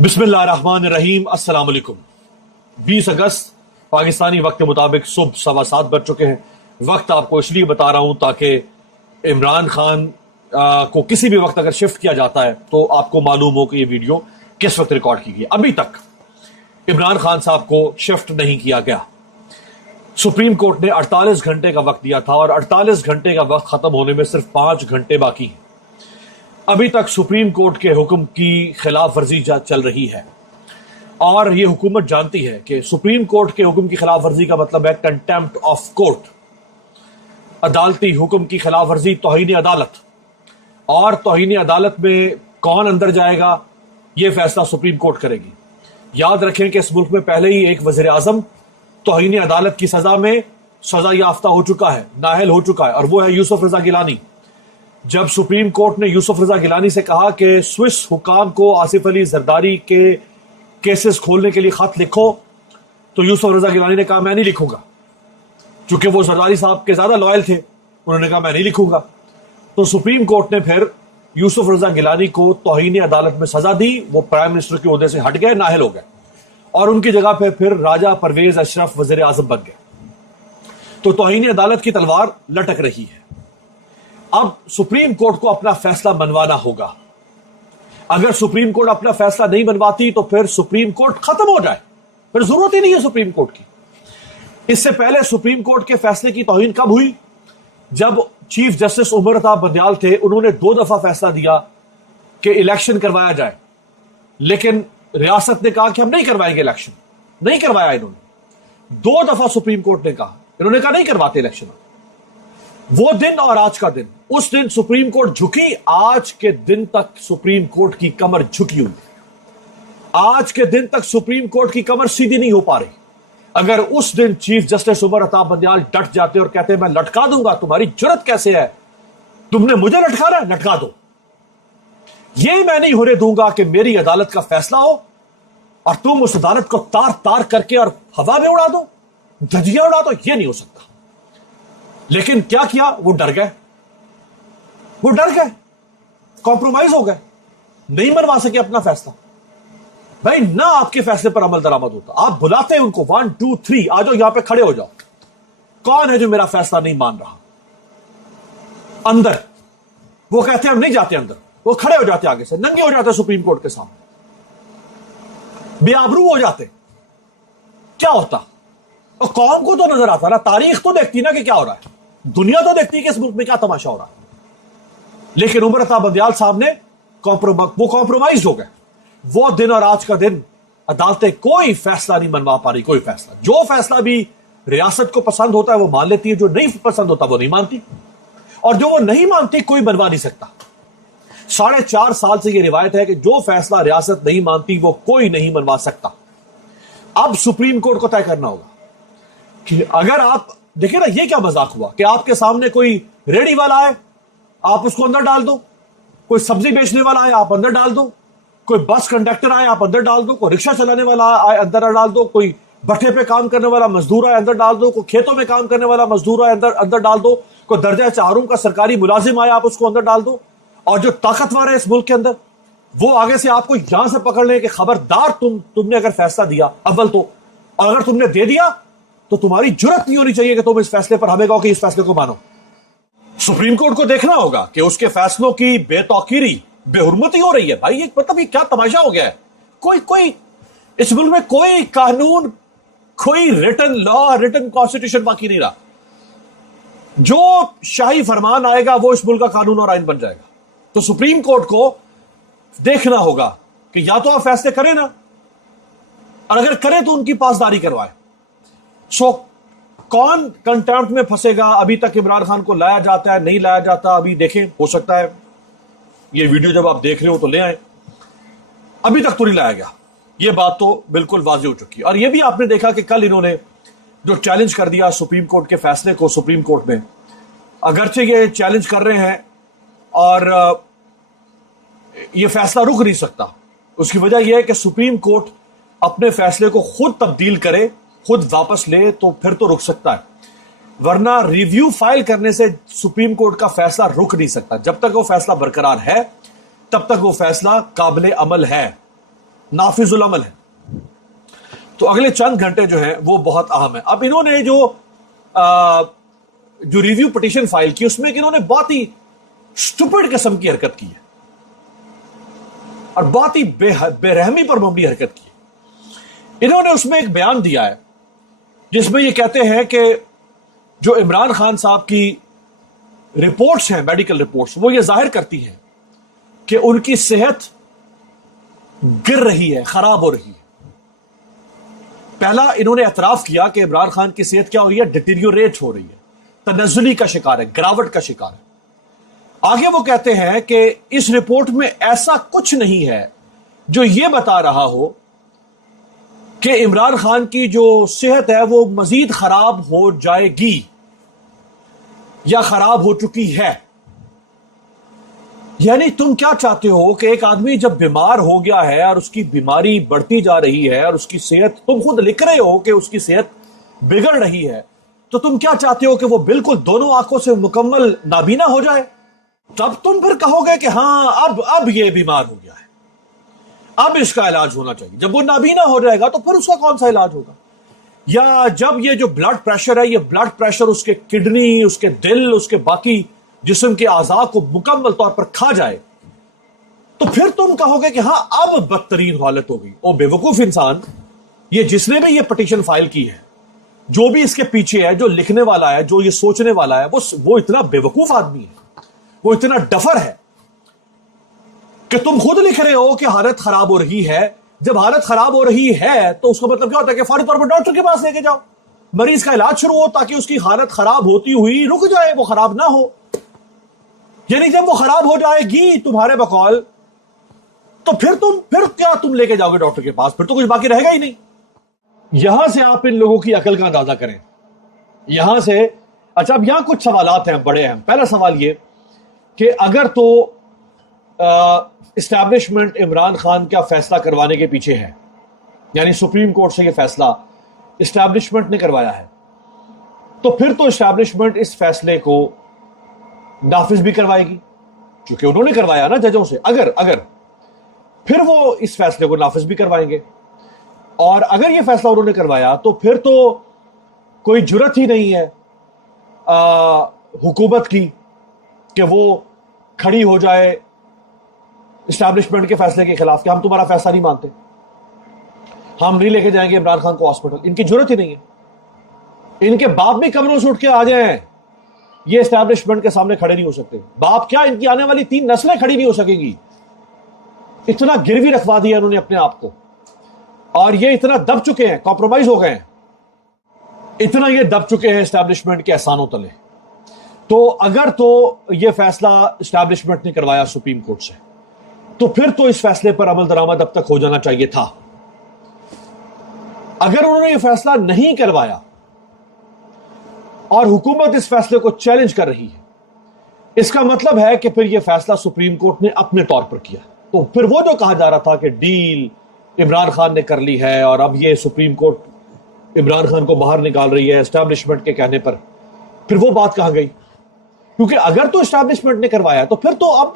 بسم اللہ الرحمن الرحیم۔ السلام علیکم۔ 20 اگست پاکستانی وقت کے مطابق صبح 7:15 بج چکے ہیں۔ وقت آپ کو اس لیے بتا رہا ہوں تاکہ عمران خان کو کسی بھی وقت اگر شفٹ کیا جاتا ہے تو آپ کو معلوم ہو کہ یہ ویڈیو کس وقت ریکارڈ کی گئی۔ ابھی تک عمران خان صاحب کو شفٹ نہیں کیا گیا۔ سپریم کورٹ نے 48 گھنٹے کا وقت دیا تھا اور 48 گھنٹے کا وقت ختم ہونے میں صرف 5 گھنٹے باقی ہیں۔ ابھی تک سپریم کورٹ کے حکم کی خلاف ورزی چل رہی ہے اور یہ حکومت جانتی ہے کہ سپریم کورٹ کے حکم کی خلاف ورزی کا مطلب ہے کنٹیمپٹ آف کورٹ، عدالتی حکم کی خلاف ورزی، توہین عدالت۔ اور توہین عدالت میں کون اندر جائے گا یہ فیصلہ سپریم کورٹ کرے گی۔ یاد رکھیں کہ اس ملک میں پہلے ہی ایک وزیر اعظم توہین عدالت کی سزا میں سزا یافتہ ہو چکا ہے، نااہل ہو چکا ہے، اور وہ ہے یوسف رضا گیلانی۔ جب سپریم کورٹ نے یوسف رضا گیلانی سے کہا کہ سوئس حکام کو آصف علی زرداری کے کیسز کھولنے کے لیے خط لکھو، تو یوسف رضا گیلانی نے کہا میں نہیں لکھوں گا، چونکہ وہ زرداری صاحب کے زیادہ لائل تھے، انہوں نے کہا میں نہیں لکھوں گا۔ تو سپریم کورٹ نے پھر یوسف رضا گیلانی کو توہین عدالت میں سزا دی، وہ پرائم منسٹر کے عہدے سے ہٹ گئے، نااہل ہو گئے، اور ان کی جگہ پہ پھر راجہ پرویز اشرف وزیر اعظم بن گئے۔ تو توہین عدالت کی تلوار لٹک رہی ہے۔ اب سپریم کورٹ کو اپنا فیصلہ منوانا ہوگا۔ اگر سپریم کورٹ اپنا فیصلہ نہیں منواتی تو پھر سپریم کورٹ ختم ہو جائے، پھر ضرورت ہی نہیں ہے سپریم کورٹ کی۔ اس سے پہلے سپریم کورٹ کے فیصلے کی توہین کب ہوئی؟ جب چیف جسٹس عمر عطا بندیال تھے، انہوں نے 2 دفعہ فیصلہ دیا کہ الیکشن کروایا جائے، لیکن ریاست نے کہا کہ ہم نہیں کروائیں گے الیکشن، نہیں کروایا انہوں نے۔ 2 دفعہ سپریم کورٹ نے کہا، انہوں نے کہا نہیں کرواتے الیکشن۔ وہ دن اور آج کا دن، اس دن سپریم کورٹ جھکی، آج کے دن تک سپریم کورٹ کی کمر جھکی ہوئی، آج کے دن تک سپریم کورٹ کی کمر سیدھی نہیں ہو پا رہی۔ اگر اس دن چیف جسٹس عمر عطا بندیال ڈٹ جاتے اور کہتے میں لٹکا دوں گا، تمہاری جرت کیسے ہے، تم نے مجھے لٹکانا ہے، لٹکا دو، یہ میں نہیں ہونے دوں گا کہ میری عدالت کا فیصلہ ہو اور تم اس عدالت کو تار تار کر کے اور ہوا میں اڑا دو، دھجیاں اڑا دو، یہ نہیں ہو سکتا۔ لیکن کیا کیا؟ وہ ڈر گئے، وہ ڈر گئے، کمپرومائز ہو گئے، نہیں منوا سکے اپنا فیصلہ۔ بھائی نہ آپ کے فیصلے پر عمل درآمد ہوتا، آپ بلاتے ہیں ان کو 1 2 3 آ جاؤ یہاں پہ کھڑے ہو جاؤ، کون ہے جو میرا فیصلہ نہیں مان رہا؟ اندر وہ کہتے ہیں ہم نہیں جاتے اندر، وہ کھڑے ہو جاتے، آگے سے ننگے ہو جاتے سپریم کورٹ کے سامنے، بے آبرو ہو جاتے۔ کیا ہوتا؟ اور قوم کو تو نظر آتا نا، تاریخ تو دیکھتی نا کہ کیا ہو رہا ہے، دنیا تو دیکھتی کہ اس ملک میں کیا تماشا ہو رہا ہے۔ لیکن عمر عطا بندیال صاحب نے وہ کمپرومائز ہو گئے۔ وہ دن اور آج کا دن عدالتیں کوئی فیصلہ نہیں منوا پا رہی، کوئی فیصلہ۔ جو فیصلہ بھی ریاست کو پسند ہوتا ہے وہ مان لیتی ہے، جو نہیں پسند ہوتا وہ نہیں مانتی، اور جو وہ نہیں مانتی کوئی منوا نہیں سکتا۔ 4.5 سال سے یہ روایت ہے کہ جو فیصلہ ریاست نہیں مانتی وہ کوئی نہیں منوا سکتا۔ اب سپریم کورٹ کو طے کرنا ہوگا کہ اگر آپ دیکھیں نا، یہ کیا مذاق ہوا کہ آپ کے سامنے کوئی ریڑی والا ہے، آپ اس کو اندر ڈال دو، کوئی سبزی بیچنے والا ہے آپ اندر ڈال دو، کوئی بس کنڈکٹر آئے آپ اندر ڈال دو، کوئی رکشہ چلانے والا آئے اندر ڈال دو، کوئی بٹھے پہ کام کرنے والا مزدور آئے اندر ڈال دو، کوئی کھیتوں میں کام کرنے والا مزدور آئے اندر ڈال دو، کوئی درجہ 4 کا سرکاری ملازم آئے آپ اس کو اندر ڈال دو، اور جو طاقتور ہے اس ملک کے اندر وہ آگے سے آپ کو یہاں سے پکڑ لیں کہ خبردار تم نے اگر فیصلہ دیا اول تو، اور اگر تم نے دے دیا تو تمہاری جرت نہیں ہونی چاہیے کہ تم اس فیصلے پر ہمیں کہو کہ اس فیصلے کو مانو۔ سپریم کورٹ کو دیکھنا ہوگا کہ اس کے فیصلوں کی بے توقیری، بے حرمتی ہو رہی ہے۔ بھائی مطلب یہ کیا تماشا ہو گیا ہے؟ کوئی اس ملک میں کوئی قانون، کوئی ریٹن لا، ریٹن کانسٹیٹیوشن باقی نہیں رہا۔ جو شاہی فرمان آئے گا وہ اس ملک کا قانون اور آئین بن جائے گا۔ تو سپریم کورٹ کو دیکھنا ہوگا کہ یا تو آپ فیصلے کریں نا، اور اگر کریں تو ان کی پاسداری کروائیں۔ سو کون کنٹیمپٹ میں پھنسے گا؟ ابھی تک عمران خان کو لایا جاتا ہے، نہیں لایا جاتا، ابھی دیکھیں، ہو سکتا ہے یہ ویڈیو جب آپ دیکھ رہے ہو تو لے آئیں۔ ابھی تک تو نہیں لایا گیا، یہ بات تو بالکل واضح ہو چکی ہے۔ اور یہ بھی آپ نے دیکھا کہ کل انہوں نے جو چیلنج کر دیا سپریم کورٹ کے فیصلے کو، سپریم کورٹ میں اگرچہ یہ چیلنج کر رہے ہیں اور یہ فیصلہ رک نہیں سکتا، اس کی وجہ یہ ہے کہ سپریم کورٹ اپنے فیصلے کو خود تبدیل کرے، خود واپس لے تو پھر تو رک سکتا ہے، ورنہ ریویو فائل کرنے سے سپریم کورٹ کا فیصلہ رک نہیں سکتا۔ جب تک وہ فیصلہ برقرار ہے تب تک وہ فیصلہ قابل عمل ہے۔ نافذ العمل ہے. تو اگلے چند گھنٹے جو ہیں وہ بہت اہم ہیں. اب انہوں نے جو ریویو پٹیشن فائل کی اس میں کہ انہوں نے بہت ہی اسٹوپڈ قسم کی حرکت کی ہے اور بہت ہی بے رحمی پر مبنی حرکت کی. انہوں نے اس میں ایک بیان دیا ہے جس میں یہ کہتے ہیں کہ جو عمران خان صاحب کی رپورٹس ہیں، میڈیکل رپورٹس، وہ یہ ظاہر کرتی ہیں کہ ان کی صحت گر رہی ہے، خراب ہو رہی ہے. پہلا انہوں نے اعتراف کیا کہ عمران خان کی صحت کیا ہو رہی ہے، ڈیٹیریوریٹ ہو رہی ہے، تنزلی کا شکار ہے، گراوٹ کا شکار ہے. آگے وہ کہتے ہیں کہ اس رپورٹ میں ایسا کچھ نہیں ہے جو یہ بتا رہا ہو کہ عمران خان کی جو صحت ہے وہ مزید خراب ہو جائے گی یا خراب ہو چکی ہے. یعنی تم کیا چاہتے ہو کہ ایک آدمی جب بیمار ہو گیا ہے اور اس کی بیماری بڑھتی جا رہی ہے اور اس کی صحت، تم خود لکھ رہے ہو کہ اس کی صحت بگڑ رہی ہے، تو تم کیا چاہتے ہو کہ وہ بالکل دونوں آنکھوں سے مکمل نابینا ہو جائے؟ تب تم پھر کہو گے کہ ہاں اب یہ بیمار ہو گیا ہے، اب اس کا علاج ہونا چاہیے. جب وہ نابینا ہو جائے گا تو پھر اس کا کون سا علاج ہوگا؟ یا جب یہ جو بلڈ پریشر ہے، یہ بلڈ پریشر اس کے کڈنی، اس کے دل، اس کے باقی جسم کے اعضاء کو مکمل طور پر کھا جائے تو پھر تم کہو گے کہ ہاں اب بدترین حالت ہو گئی. او بے وقوف انسان، یہ جس نے بھی یہ پٹیشن فائل کی ہے، جو بھی اس کے پیچھے ہے، جو لکھنے والا ہے، جو یہ سوچنے والا ہے، وہ اتنا بے وقوف آدمی ہے، وہ اتنا ڈفر ہے کہ تم خود لکھ رہے ہو کہ حالت خراب ہو رہی ہے. جب حالت خراب ہو رہی ہے تو اس کا مطلب کیا ہوتا ہے کہ فوری طور پر ڈاکٹر کے پاس لے کے جاؤ، مریض کا علاج شروع ہو تاکہ اس کی حالت خراب ہوتی ہوئی رک جائے، وہ خراب نہ ہو. یعنی جب وہ خراب ہو جائے گی تمہارے بقول، تو پھر کیا تم لے کے جاؤ گے ڈاکٹر کے پاس؟ پھر تو کچھ باقی رہے گا ہی نہیں. یہاں سے آپ ان لوگوں کی عقل کا اندازہ کریں. یہاں سے اچھا، اب یہاں کچھ سوالات ہیں بڑے اہم. پہلا سوال یہ کہ اگر تو اسٹیبلشمنٹ عمران خان کا فیصلہ کروانے کے پیچھے ہے، یعنی سپریم کورٹ سے یہ فیصلہ اسٹیبلشمنٹ نے کروایا ہے، تو پھر تو اسٹیبلشمنٹ اس فیصلے کو نافذ بھی کروائے گی، کیونکہ انہوں نے کروایا نا ججوں سے. اگر پھر وہ اس فیصلے کو نافذ بھی کروائیں گے، اور اگر یہ فیصلہ انہوں نے کروایا تو پھر تو کوئی جرت ہی نہیں ہے حکومت کی کہ وہ کھڑی ہو جائے اسٹیبلشمنٹ کے فیصلے کے خلاف کہ ہم تمہارا فیصلہ نہیں مانتے، ہم نہیں لے کے جائیں گے عمران خان کو ہاسپٹل. ان کی جرت ہی نہیں ہے. ان کے باپ بھی کمروں سے اٹھ کے آ جائیں، یہ اسٹیبلشمنٹ کے سامنے کھڑے نہیں ہو سکتے. باپ کیا، ان کی آنے والی 3 نسلیں کھڑی نہیں ہو سکیں گی. اتنا گروی رکھوا دیا انہوں نے اپنے آپ کو، اور یہ اتنا دب چکے ہیں، کمپرومائز ہو گئے ہیں، اتنا یہ دب چکے ہیں اسٹیبلشمنٹ کے احسانوں تلے. تو اگر تو یہ فیصلہ اسٹیبلشمنٹ نے کروایا سپریم کورٹ سے، تو پھر تو اس فیصلے پر عمل درآمد اب تک ہو جانا چاہیے تھا. اگر انہوں نے یہ فیصلہ نہیں کروایا اور حکومت اس فیصلے کو چیلنج کر رہی ہے، اس کا مطلب ہے کہ پھر یہ فیصلہ سپریم کورٹ نے اپنے طور پر کیا. تو پھر وہ جو کہا جا رہا تھا کہ ڈیل عمران خان نے کر لی ہے اور اب یہ سپریم کورٹ عمران خان کو باہر نکال رہی ہے اسٹیبلشمنٹ کے کہنے پر، پھر وہ بات کہاں گئی؟ کیونکہ اگر تو اسٹیبلشمنٹ نے کروایا تو پھر تو اب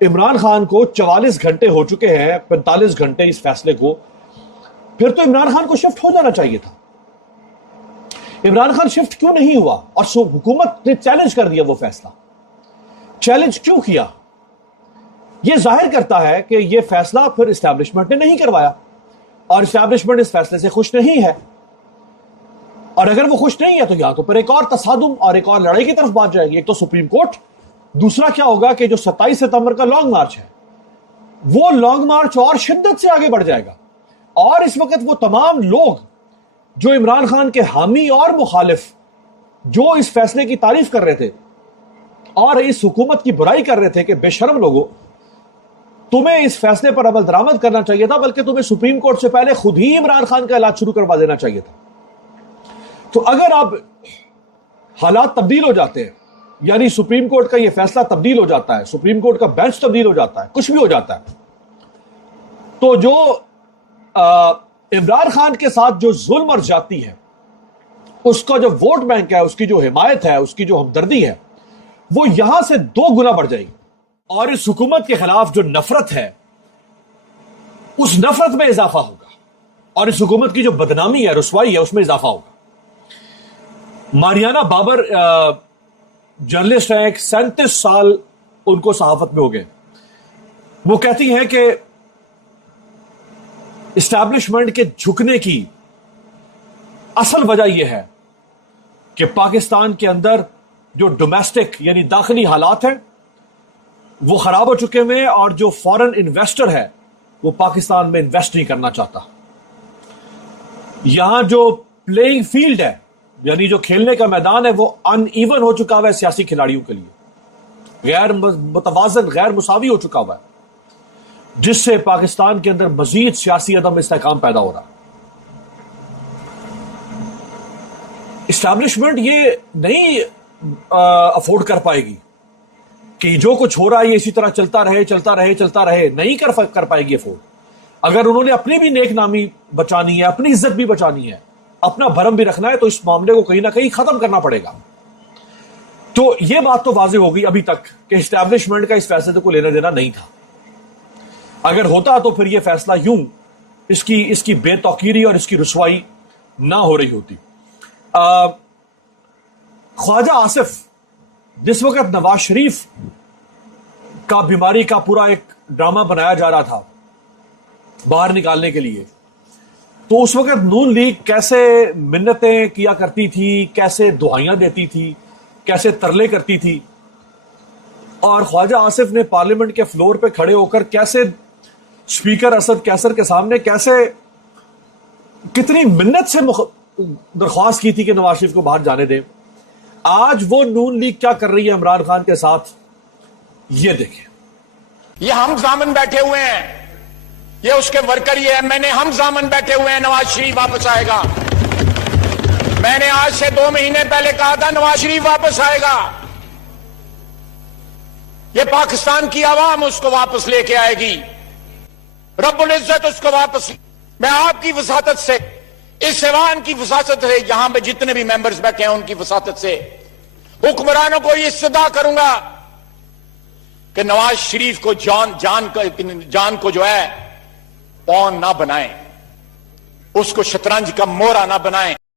عمران خان کو 44 گھنٹے ہو چکے ہیں، 45 گھنٹے اس فیصلے کو، پھر تو عمران خان کو شفٹ ہو جانا چاہیے تھا. عمران خان شفٹ کیوں نہیں ہوا؟ اور حکومت نے چیلنج کر دیا وہ فیصلہ. چیلنج کیوں کیا؟ یہ ظاہر کرتا ہے کہ یہ فیصلہ پھر اسٹیبلشمنٹ نے نہیں کروایا، اور اسٹیبلشمنٹ اس فیصلے سے خوش نہیں ہے. اور اگر وہ خوش نہیں ہے تو یا تو پھر ایک اور تصادم اور ایک اور لڑائی کی طرف بات جائے گی. ایک تو سپریم کورٹ، دوسرا کیا ہوگا کہ جو 27 ستمبر کا لانگ مارچ ہے، وہ لانگ مارچ اور شدت سے آگے بڑھ جائے گا. اور اس وقت وہ تمام لوگ جو عمران خان کے حامی اور مخالف، جو اس فیصلے کی تعریف کر رہے تھے اور اس حکومت کی برائی کر رہے تھے کہ بے شرم لوگوں، تمہیں اس فیصلے پر عمل درآمد کرنا چاہیے تھا، بلکہ تمہیں سپریم کورٹ سے پہلے خود ہی عمران خان کا علاج شروع کروا دینا چاہیے تھا. تو اگر اب حالات تبدیل ہو جاتے ہیں، یعنی سپریم کورٹ کا یہ فیصلہ تبدیل ہو جاتا ہے، سپریم کورٹ کا بینچ تبدیل ہو جاتا ہے، کچھ بھی ہو جاتا ہے، تو جو عمران خان کے ساتھ جو ظلم اور زیادتی ہے، اس کا جو ووٹ بینک ہے، اس کی جو حمایت ہے، اس کی جو ہمدردی ہے، وہ یہاں سے 2 گنا بڑھ جائے گی. اور اس حکومت کے خلاف جو نفرت ہے اس نفرت میں اضافہ ہوگا اور اس حکومت کی جو بدنامی ہے، رسوائی ہے، اس میں اضافہ ہوگا. ماریانا بابر جرنلسٹ ہیں، 37 سال ان کو صحافت میں ہو گئے. وہ کہتی ہیں کہ اسٹیبلشمنٹ کے جھکنے کی اصل وجہ یہ ہے کہ پاکستان کے اندر جو ڈومیسٹک یعنی داخلی حالات ہیں وہ خراب ہو چکے ہیں، اور جو فورن انویسٹر ہے وہ پاکستان میں انویسٹ نہیں کرنا چاہتا. یہاں جو پلئنگ فیلڈ ہے یعنی جو کھیلنے کا میدان ہے وہ ان ایون ہو چکا ہوا ہے سیاسی کھلاڑیوں کے لیے، غیر متوازن، غیر مساوی ہو چکا ہوا ہے، جس سے پاکستان کے اندر مزید سیاسی عدم استحکام پیدا ہو رہا ہے. اسٹیبلشمنٹ یہ نہیں افورڈ کر پائے گی کہ جو کچھ ہو رہا ہے یہ اسی طرح چلتا رہے چلتا رہے چلتا رہے، نہیں کر پائے گی افورڈ. اگر انہوں نے اپنی بھی نیک نامی بچانی ہے، اپنی عزت بھی بچانی ہے، اپنا بھرم بھی رکھنا ہے، تو اس معاملے کو کہیں نہ کہیں ختم کرنا پڑے گا. تو یہ بات تو واضح ہو گئی ابھی تک کہ اسٹیبلشمنٹ کا اس فیصلے کو لینا دینا نہیں تھا. اگر ہوتا تو پھر یہ فیصلہ یوں اس کی بے توقیری اور اس کی رسوائی نہ ہو رہی ہوتی. خواجہ آصف، جس وقت نواز شریف کا بیماری کا پورا ایک ڈرامہ بنایا جا رہا تھا باہر نکالنے کے لیے، تو اس وقت نون لیگ کیسے منتیں کیا کرتی تھی، کیسے دعائیاں دیتی تھی، کیسے ترلے کرتی تھی، اور خواجہ آصف نے پارلیمنٹ کے فلور پہ کھڑے ہو کر کیسے اسپیکر اسد کیسر کے سامنے کتنی منت سے درخواست کی تھی کہ نواز شریف کو باہر جانے دیں. آج وہ نون لیگ کیا کر رہی ہے عمران خان کے ساتھ، یہ دیکھیں. یہ ہم ضامن بیٹھے ہوئے ہیں، یہ اس کے ورکر، یہ ایم این اے ہم ضامن بیٹھے ہوئے ہیں نواز شریف واپس آئے گا. میں نے آج سے 2 مہینے پہلے کہا تھا نواز شریف واپس آئے گا. یہ پاکستان کی عوام اس کو واپس لے کے آئے گی، رب العزت اس کو واپس. میں آپ کی وساطت سے، اس ایوان کی وساطت سے، یہاں پہ جتنے بھی ممبرز بیٹھے ہیں ان کی وساطت سے حکمرانوں کو یہ استدعا کروں گا کہ نواز شریف کو جان کو جو ہے پون نہ بنائیں، اس کو شطرنج کا مورا نہ بنائیں.